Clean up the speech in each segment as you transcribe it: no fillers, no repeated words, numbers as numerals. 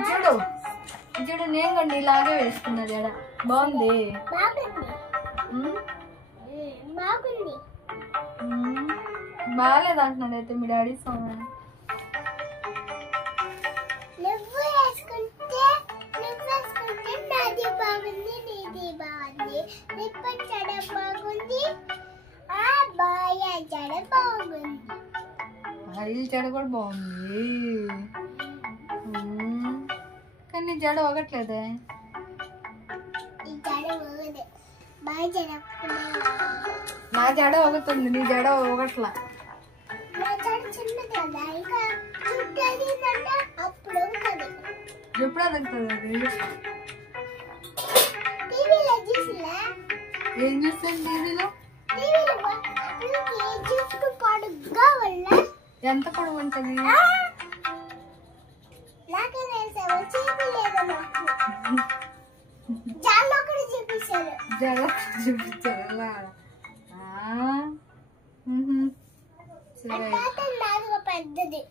చూడు చూడు నేను కూడా నీలాగే వేసుకున్నా జడ బాగుంది బాగాలేదు అంటున్నాడు అయితే మీ డాడీ సోమ అయ్యి జడ కూడా బాగుంది కానీ జడ ఒకట్లేదే నా జడ ఒకతుంది నీ జడ ఒకట్లా ఎప్పుడు అదుగుతుంది అది ఏం చూస్తాను టీవీలో ఎంత పొడవు ఉంటుంది చూపించారా పెద్దది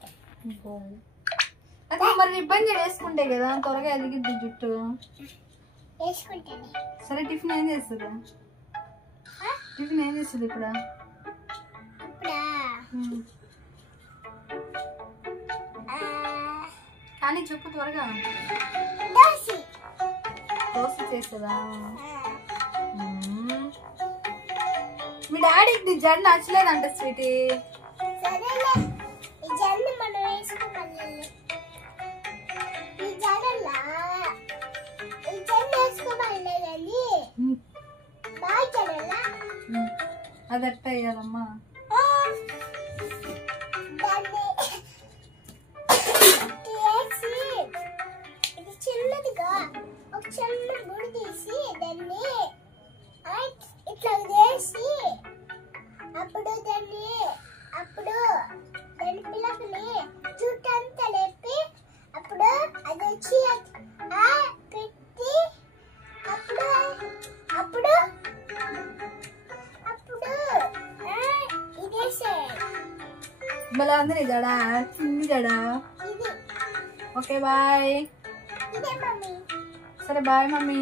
అదే మరి ఇబ్బంది వేసుకుంటే కదా త్వరగా ఎదిగిద్ది జుట్టు సరే టిఫిన్ ఏం చేస్తుందా టిఫిన్ ఏం చేస్తుంది ఇప్పుడు కానీ చెప్పు త్వరగా దోశ చేస్తుందా మీ డాడీకి జడ నచ్చలేదంట స్వీటీ అది ఎట్ట అయ్యాలమ్మా చిన్నదిగా ఒక చిన్న గుడి తీసి దాన్ని ఇట్లా వేసి అప్పుడు దాని పిల్లకని చుట్టంతా లేపి అప్పుడు అది వచ్చి పెట్టి అప్పుడు ఇదేసే మళ్ళీ అందరి జడా చిన్ని జడా ఓకే బాయ్ ఇదే మమ్మీ సరే బాయ్ మమ్మీ